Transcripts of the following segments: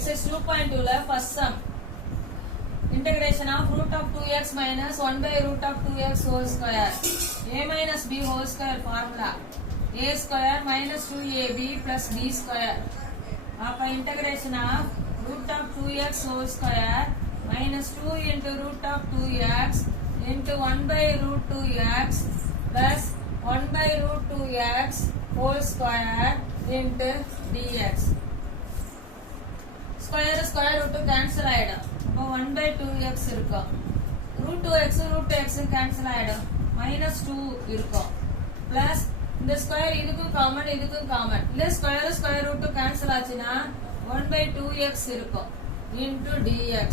exercise 2.2 ல first sum integration of root of 2x minus 1 by root of 2x whole square a minus b whole square formula a square minus 2ab plus b square அப்ப integration of root of 2x whole square minus 2 into root of 2x into 1 by root 2x plus 1 by root 2x whole square into dx square root cancel ஆயிடும் அப்போ 1 by 2x இருக்கும் root 2x cancel ஆயிடும் minus 2 இருக்கும் plus இந்த square இதுக்கும் common இல்ல square root cancel ஆச்சுன்னா 1 by 2x இருக்கும் into dx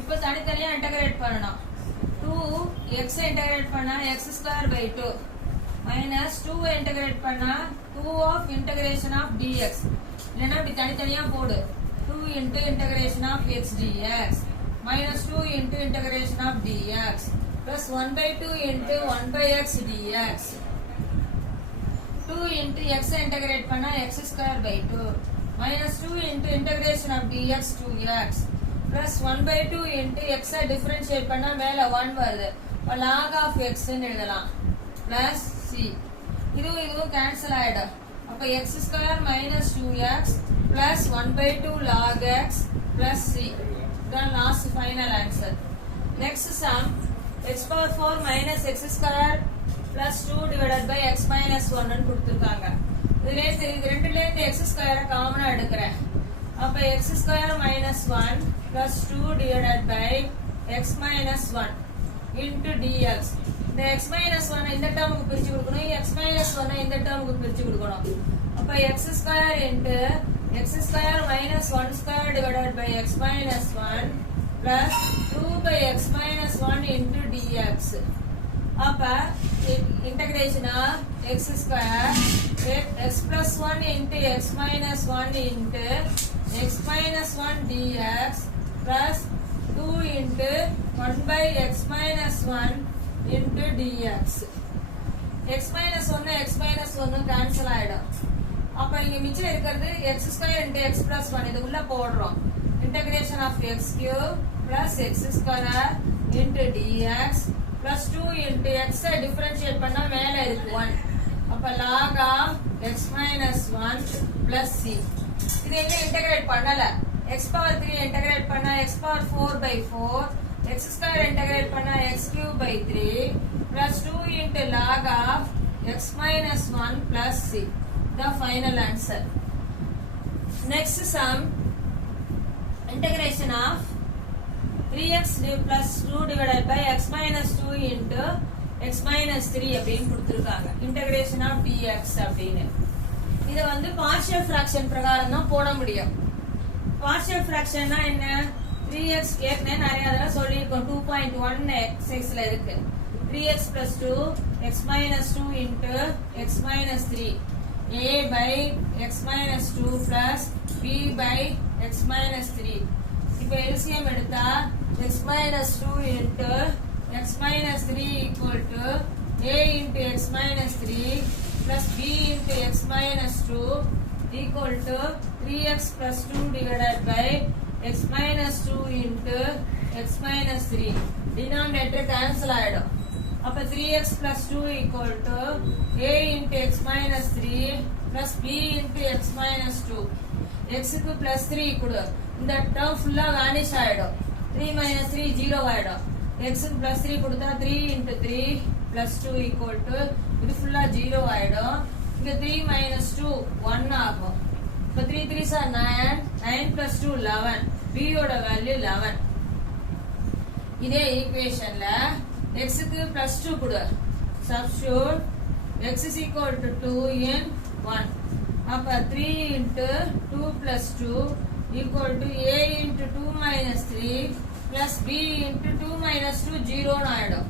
இப்போ தனித்தனியா இன்டகிரேட் பண்ணணும் 2x இன்டகிரேட் பண்ணா x square by 2 minus 2 integrate பண்ணா 2 of integration of dx இல்லனா இப்படி தனித்தனியா போடு 2 into integration of x dx minus 2 into integration of dx plus 1 by 2 into 1 by x dx 2 into x integrate பண்ணா x square by 2 minus 2 into integration of dx 2x plus 1 by 2 into x differentiate பண்ணா மேல 1 வருது அப்ப log of x ன்னு எழுதலாம் plus c இதுவும் cancel ஆயிடும் அப்ப x square minus 2x plus 1 by 2 log x plus c then last final answer next sum x power 4 minus x square plus 2 divided by x minus 1 ன்னு கொடுத்திருக்காங்க இதுல ரெண்டுல இருந்து x square காமனா எடுக்கிறேன் அப்ப x square minus 1 plus 2 divided by x minus 1 into dx இந்த x minus 1 இந்த டேர்முக்கு பிரிச்சு கொடுக்கணும் x minus 1 இந்த டேர்முக்கு பிரிச்சு கொடுக்கணும் அப்ப x square into x square minus 1 square divided by x minus 1 plus 2 by x minus 1 into dx அப்ப integration of x square x plus 1 into x minus 1 into x minus 1 dx plus 2 into 1 by x minus 1 into dx x minus 1 cancel ஆயிடும் அப்ப இங்க மிச்சம் இருக்கிறது x square into x plus 1 இது உள்ள போடுறோம் integration of x cube plus x square into dx plus 2 into x differentiate பண்ணா மேல இருக்கு 1 அப்ப log of x minus 1 plus c இது எங்க இன்டகிரேட் பண்ணல x power 3 இன்டகிரேட் பண்ணா x power 4 by 4 x square integrate பண்ணா x cube by 3 plus 2 into log of x minus 1 plus c the final answer next sum integration of 3x plus 2 divided by x minus 2 into x minus 3 அப்படின்னு கொடுத்திருக்காங்க integration of dx அப்படின்னு இத வந்து partial fraction பிரகாரம் தான் போட முடியும் partial fractionனா என்ன 3x ஏற்கனவே நிறைய தடவை சொல்லியிருக்கோம் 2.1 எக்ஸசைஸ்ல இருக்கு 3x plus 2 x minus 2 into x minus 3 a by x minus 2 plus b by x minus 3 இப்போ LCM எடுத்தா x minus 2 into x minus 3 equal to a into x minus 3 plus b into x minus 2 equal to 3x plus 2 divided by x minus 2 into x minus 3 denominator cancel ஆயிடும் அப்ப 3x plus 2 equal to a into x minus 3 plus b into x minus 2 x க்கு plus 3 கொடு இந்த term ஃபுல்லா வானிஷ் ஆயிடும் 3 minus 3 0 ஆயிடும் x க்கு plus 3 கொடுத்தா 3 into 3 plus 2 equal to இது ஃபுல்லா 0 ஆயிடும் இங்க 3 minus 2 1 ஆகும் இப்ப 3 3s are 9 plus 2 11 b ஓட வேல்யூ 11 இதே ஈக்குவேஷன்ல x க்கு plus 2 கொடு substitute x is equal to 2 in 1 அப்ப 3 into 2 plus 2 equal to a into 2 minus 3 plus b into 2 minus 2 0 ஆயிடும்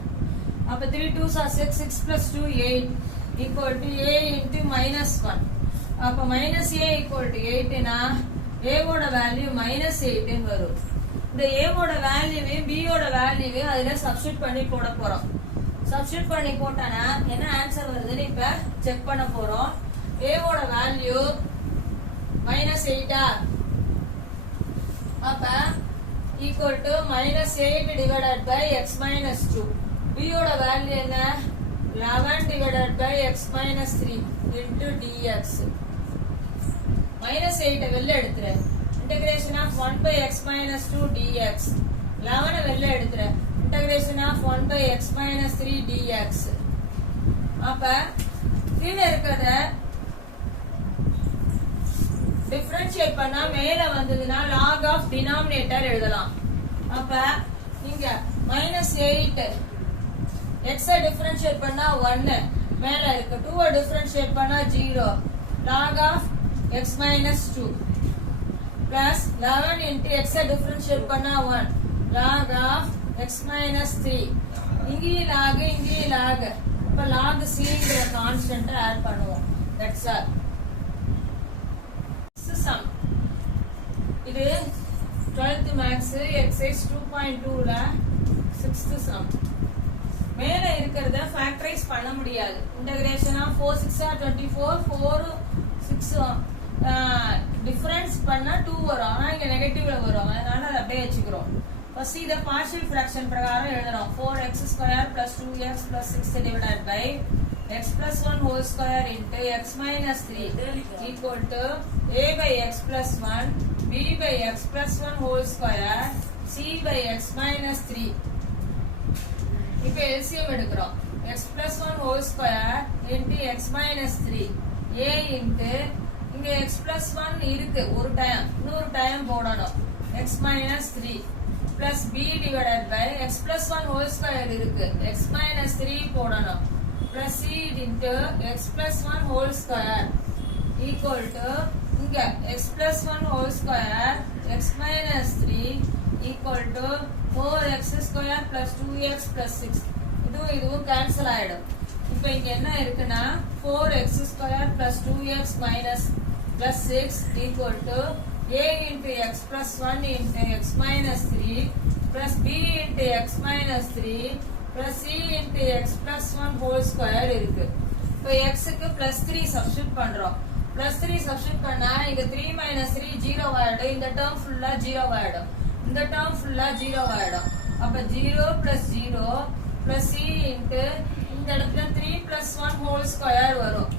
அப்ப 3 2s are 6 6 plus 2 8 equal to a into minus 1 அப்ப minus a equal to 8 னா a ஓட value minus 8 ன்னு வரும் இந்த a ஓட வேல்யூவே b ஓட வேல்யூவே அதுல சப்ஸ்டிட்யூட் பண்ணி போட போறோம் சப்ஸ்டிட்யூட் பண்ணி போட்டானா என்ன ஆன்சர் வருதுன்னு இப்ப செக் பண்ண போறோம் a ஓட வேல்யூ -8 அப்ப equal to -8 divided by x minus 2. b ஓட வேல்யூ என்ன 11 divided by x minus 3 into dx. -8 வெளில எடுத்துரு. Integration of 1 by x minus 2 dx. 11 வெளில எடுத்துரு. Integration of 1 by x minus 3 dx. அப்ப கீழ இருக்கத டிஃபரன்ஷியேட் பண்ணா மேல வந்ததுன்னா log of denominator எழுதலாம். அப்ப இங்க -8 x டிஃபரன்ஷியேட் பண்ணா 1 மேல இருக்கு 2 டிஃபரன்ஷியேட் பண்ணா 0 log of x minus 2 plus 11 into x differentiate பண்ணா 1 log of x minus 3 இங்கே log இப்ப log c ங்கற கான்ஸ்டன்ட் ஆட் பண்ணுவோம். that's all. sum இது 12th maths exercise 2.2 ல 6th sum. மேல இருக்குறத ஃபேக்டரைஸ் பண்ண முடியாது. இன்டகிரேஷன் ஆஃப் 4 6 are 24 4 6 டிஃபரன்ஸ் பண்ணா 2 வரும். ஆனா இங்க நெகட்டிவ்ல வரும். அதனால அதை அப்படியே வெச்சுக்கிறோம். ஃபர்ஸ்ட் இத பார்ஷியல் ஃபிராக்ஷன் பிரகாரம் எழுதணும். 4x² + 2x + 6 divided by x + 1 whole square into x minus 3 equal to a by x plus 1 b by x plus 1 whole square c by x minus 3. இப்ப LCM எடுக்கிறோம். x plus 1 whole square into x minus 3 a into இங்க x plus 1 இருக்கு ஒரு time இன்னொரு time போடணும் x minus 3 plus b divided by x plus 1 whole square இருக்கு x minus 3 போடணும் plus c into x plus 1 whole square equal to இங்க x plus 1 whole square x minus 3 equal to 4x square plus 2x plus 6 இதுவும் cancel ஆயிடும். இப்போ இங்க என்ன இருக்குன்னா 4x square plus 2x minus plus 6 equal to a into x plus 1 into x minus 3 plus b into x minus 3 plus c into x plus 1 whole square இருக்கு. இப்போ x க்கு plus 3 substitute பண்றோம். plus 3 substitute பண்ணா இங்க 3 minus 3 0 ஆயிடும். இந்த term ஃபுல்லா 0 ஆயிடும். இந்த டேர்ம் ஃபுல்லா 0 ஆயிடும். அப்ப 0 plus 0 plus c into இந்த இடத்துல 3 plus 1 whole square வரும்.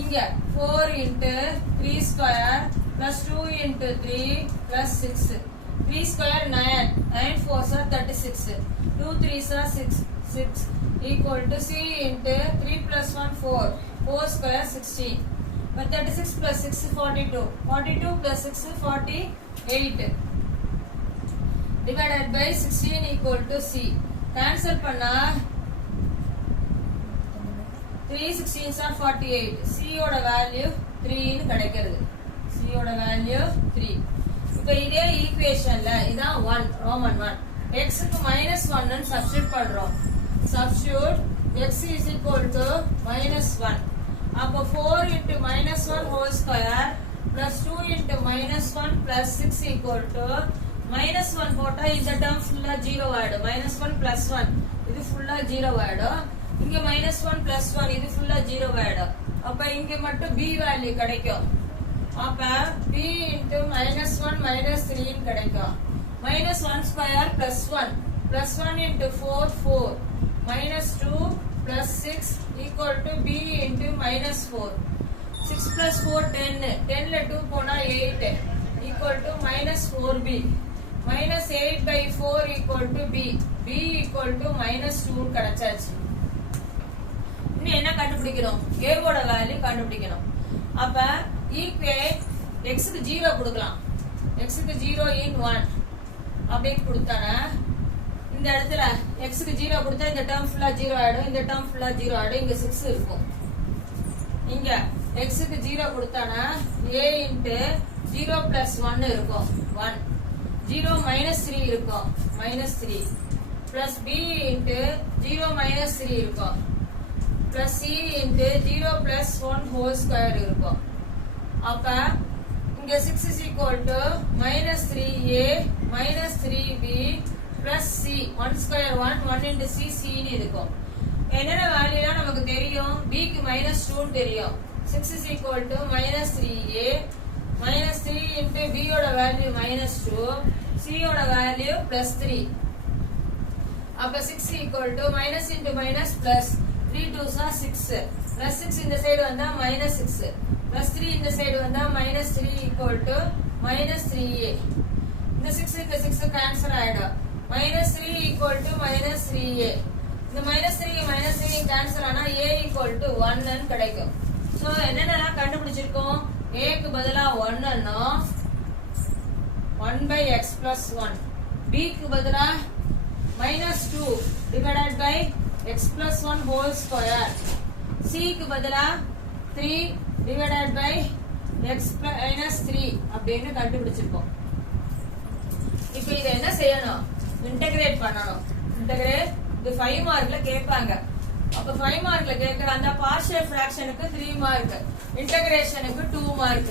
இங்க 4 into 3 square plus 2 into 3 plus 6 3 square 9 9 4s are 36 2 3s are 6 equal to c into 3 plus 1 4 4 square 16 but 36 plus 6 42 42 plus 6 48 divided by 16 equal to c. cancel பண்ணா 3 16s are 48 c ஓட value 3 ன்னு கிடைக்கிறது. c ஓட value 3. இப்போ இதே ஈக்குவேஷன்ல இதான் 1 Roman 1 x க்கு -1 ன்னு சப்ஸ்டிட்யூட் பண்றோம். Substitute x is equal to -1. அப்போ 4 into -1 whole square plus 2 into -1 plus 6 equal to -1 போட்டா இந்த டேர்ம் ஃபுல்லா 0 ஆயிடும். -1 plus 1 இது ஃபுல்லா 0 ஆயிடும். இங்க -1 plus 1 இது ஃபுல்லா 0 ஆயிடும். அப்ப இங்க மட்டும் b வேல்யூ கிடைக்கும். அப்ப b into -1 -3 ன்னு கிடைக்கும். -1 square plus 1 plus 1 into 4 4 -2 plus 6 equal to b into -4 6 plus 4 10 10 ல 2 போனா 8 equal to -4b -8 by 4 equal to b b equal to -2 கிடைச்சாச்சு. இன்னும் என்ன கண்டுபிடிக்கணும் a ஓட வேல்யூ கண்டுபிடிக்கணும். அப்ப ஈக்குவேட் x க்கு 0 கொடுக்கலாம். x க்கு 0 in 1 அப்படியே கொடுத்தானா இந்த இடத்துல x க்கு 0 கொடுத்தா இந்த டேர்ம் ஃபுல்லா 0 ஆயிடும். இந்த டேர்ம் ஃபுல்லா 0 ஆயிடும். இங்க 6 இருக்கும். இங்க x க்கு 0 கொடுத்தானா a into 0 plus 1 இருக்கும் 1 0 minus 3 இருக்கும் -3 plus b into 0 minus 3 இருக்கும் plus c into 0 plus 1 whole square இருக்கும். அப்ப இங்க 6 is equal to -3a -3b plus c 1 square 1 into c c ன்னு இருக்கும். என்னென்ன வேல்யூலாம் நமக்கு தெரியும். b க்கு -2 ன்னு தெரியும். 6 is equal to -3a minus 3 into b ஓட வேல்யூ minus 2, c ஓட வேல்யூ plus 3. அப்ப 6 equal to minus into minus plus 3 2s are 6 plus 6 இந்த சைடு வந்தா minus 6 plus 3 இந்த சைடு வந்தா minus 3 equal to minus 3a. இந்த 6 இந்த 6 cancel ஆயிடும். minus 3 equal to minus 3a. இந்த minus 3 cancel ஆனா a equal to 1 ன்னு கிடைக்கும். சோ என்னென்னலாம் கண்டுபிடிச்சிருக்கோம்? a க்கு பதிலா 1 ன்னா 1 by x plus 1, b க்கு பதிலா minus 2 divided by x plus 1 whole square, c க்கு பதிலா 3 divided by x minus 3 அப்படின்னு கண்டுபிடிச்சிருக்கோம். இப்போ இத என்ன செய்யணும்? இன்டகிரேட் பண்ணணும். இன்டகிரேட் இது 5 மார்க்ல கேட்பாங்க. அப்ப 5 மார்க்ல கேக்குற அந்த பார்ஷியல் ஃபிராக்ஷனுக்கு 3 மார்க், இன்டகிரேஷனுக்கு 2 மார்க்.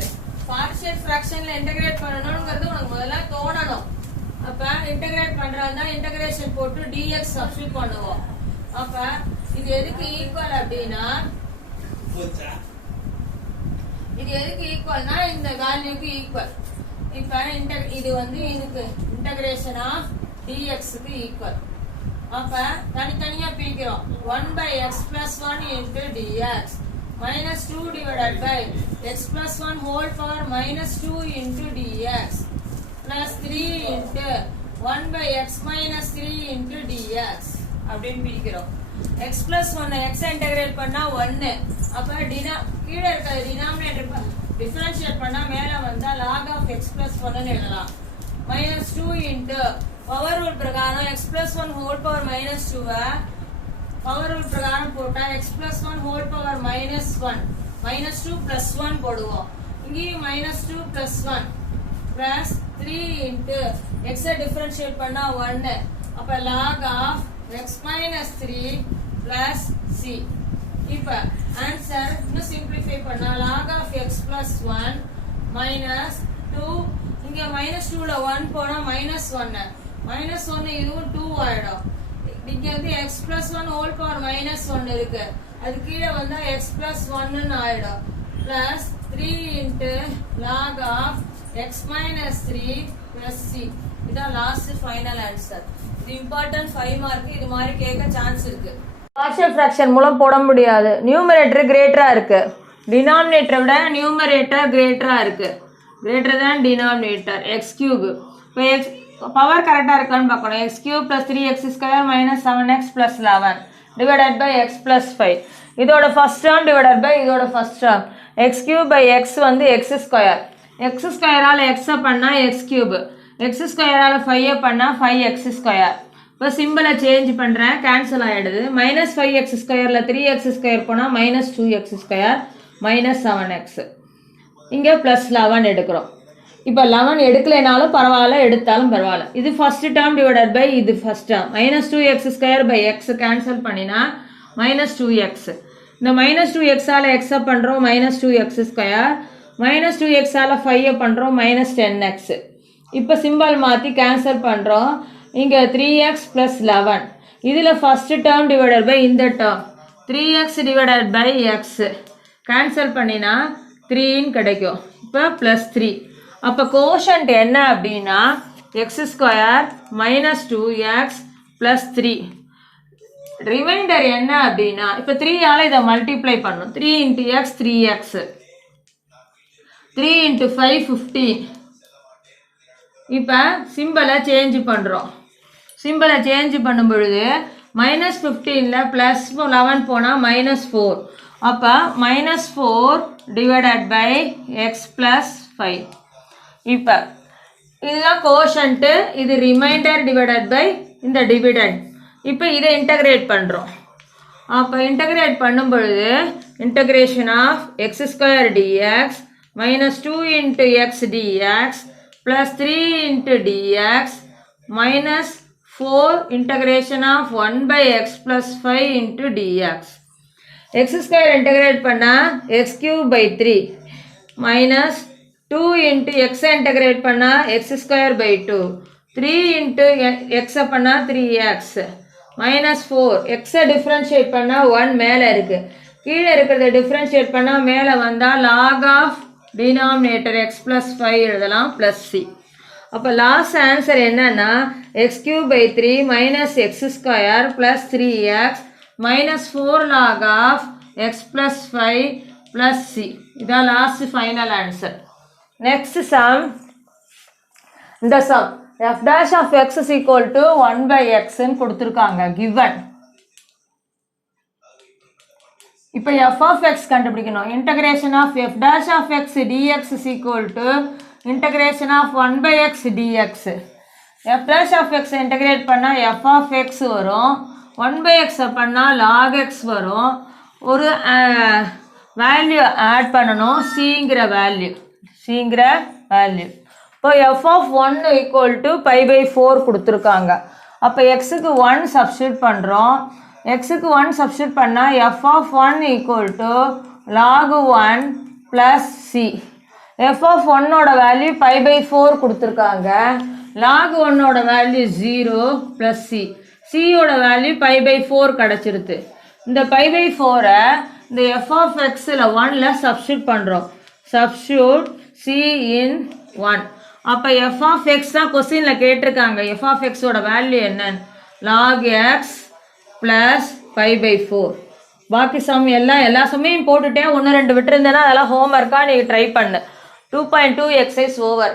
பார்ஷியல் ஃபிராக்ஷன்ல இன்டகிரேட் பண்ணணும்ங்கிறது உனக்கு முதல்ல தோணணும். அப்ப இன்டகிரேட் பண்றதா இன்டகிரேஷன் போட்டு dx சப்ஸ்டிட்யூட் பண்ணுவோம். அப்ப இது எதுக்கு ஈக்குவல் அப்படினா இது எதுக்கு ஈக்குவல்னா இந்த வேல்யூக்கு ஈக்குவல். இப்ப இது வந்து இதுக்கு இன்டகிரேஷன் ஆஃப் dx க்கு ஈக்குவல். அப்ப தனித்தனியா பிரிக்கிறோம். 1 by x plus 1 into dx minus 2 divided by x plus 1 whole power minus 2 into dx plus 3 into 1 by x minus 3 into dx அப்படின்னு பிரிக்கிறோம். x plus 1 x இன்டகிரேட் பண்ணா 1. அப்ப கீழ இருக்க டினாமினேட்டர் டிஃபரன்ஷியேட் பண்ணா மேல வந்தா log of x plus 1 ன்னு எழுதலாம். minus 2 into பவர் ரூல் பிரகாரம் x plus 1 whole power minus 2 power rule பிரகாரம் போட்டா x plus 1 whole power minus 1 minus 2 plus 1 போடுவோம். இங்கேயும் minus 2 plus 1 plus 3 into x differentiate பண்ணா 1. அப்ப log of x minus 3 plus c. இப்ப ஆன்சர் இன்னும் simplify பண்ணா log of x plus 1 minus 2, இங்க minus 2 ல 1 போனா minus 1, minus 1 இதுவும் 2 ஆயிடும். இங்க வந்து x plus 1 whole power minus 1 இருக்கு, அது கீழே வந்தா x plus 1 ன்னு ஆயிடும். plus 3 into log of x minus 3 plus c. இதான் லாஸ்ட் ஃபைனல் ஆன்சர். இது இம்பார்ட்டன்ட் 5 மார்க். இது மாதிரி கேட்க சான்ஸ் இருக்கு. பார்ஷியல் ஃபிராக்ஷன் மூலம் போட முடியாது. நியூமரேட்டர் கிரேட்டரா இருக்கு, டினாமினேட்டரை விட நியூமரேட்டர் கிரேட்டரா இருக்கு. Greater than denominator x cube. இப்போ பவர் கரெக்டா இருக்கான்னு பார்க்கணும். x cube plus 3x square minus 7x plus 11 divided by x plus 5. இதோட ஃபர்ஸ்ட் டேர்ம் divided by இதோட first term. x cube by x வந்து x square. x square ஆல x பண்ணா x cube. x square ஆல 5 பண்ணா 5x square. இப்போ சிம்பிளை change பண்றேன், கேன்சல் ஆயிடுது. minus 5x square ல 3x square போனா minus 2x square minus 7x. இங்க plus 11 எடுக்கிறோம். இப்போ 11 எடுக்கலைனாலும் பரவாயில்ல, எடுத்தாலும் பரவாயில்ல. இது ஃபர்ஸ்ட் டேர்ம் டிவைடட் பை இது first term. minus 2x square by x cancel பண்ணினா minus 2x. இந்த minus 2x ஆல x பண்றோம் minus 2x square, minus 2x ஆல 5 பண்றோம் minus 10x. இப்போ சிம்பல் மாத்தி கேன்சல் பண்றோம். இங்க 3x plus 11. இதுல ஃபர்ஸ்ட் டேர்ம் டிவைடட் பை இந்த term 3x divided by x cancel பண்ணினா 3 ன்னு கிடைக்கும். இப்போ plus 3. அப்ப கோஷன்ட் என்ன அப்படின்னா x square minus 2x plus 3. Remainder என்ன அப்படின்னா இப்போ 3 ஆல இதை மல்டிப்ளை பண்ணும். 3 into x 3x, 3 into 5 15. இப்போ சிம்பிளை சேஞ்ச் பண்ணுறோம். சிம்பிளை சேஞ்ச் பண்ணும் பொழுது minus 15ல plus 11 போனால் minus 4. அப்போ minus 4 divided by x plus 5. இப்போ இதுதான் கோஷன்ட்டு, இது ரிமைண்டர் டிவைடட் பை இந்த டிவிடெண்ட். இப்போ இதை இன்டகிரேட் பண்ணுறோம். அப்போ இன்டகிரேட் பண்ணும் பொழுது integration of x square dx minus 2 into x dx plus 3 into dx minus 4 integration of 1 by x plus 5 into dx. X square integrate பண்ணால் x cube by 3 minus 2 into x integrate பண்ணா x square by 2, 3 into x பண்ணா 3x, minus 4, x differentiate பண்ணா 1 மேல இருக்கு, கீழே இருக்கிறத differentiate பண்ணா மேல வந்தா log of denominator x plus 5 எழுதலாம் ப்ளஸ் சி. அப்போ லாஸ்ட் ஆன்சர் என்னன்னா x cube by 3 minus x square plus 3x minus 4 log of x plus 5 plus c. இதான் last final answer. Next sum. இந்த sum f dash of x is equal to 1 by x ன்னு கொடுத்துருக்காங்க given. இப்போ f of x கண்டுபிடிக்கணும். integration of f dash of x dx is equal to integration of 1 by x dx. f dash of x integrate பண்ணா f of x வரும், 1 by x பண்ணா log x வரும். ஒரு value add பண்ணணும், cங்கிற value. இப்போ f of 1 equal to pi by 4 கொடுத்துருக்காங்க. அப்போ xக்கு 1 substitute பண்ணுறோம். xக்கு 1 சப்ஸ்டியூட் பண்ணால் f of 1 equal to log 1 plus c. f of 1ஓட வேல்யூ pi by 4 கொடுத்துருக்காங்க. log 1ஓட வேல்யூ 0 plus c. cயோட வேல்யூ pi by 4 கிடச்சிருது. இந்த pi by 4ஐ இந்த f of xல 1ல சப்ஸ்டியூட் பண்ணுறோம். Substitute c in 1. அப்போ f of x தான் கொஸ்டினில் கேட்டிருக்காங்க. f of xோட வேல்யூ என்னன்னு log x plus pi by 4. பாக்கி சம் எல்லா சம்மையும் போட்டுட்டேன். 1 2 விட்டுருந்தேன்னா அதெல்லாம் ஹோம்ஒர்க்காக நீங்கள் ட்ரை பண்ணு. 2.2 exercise over.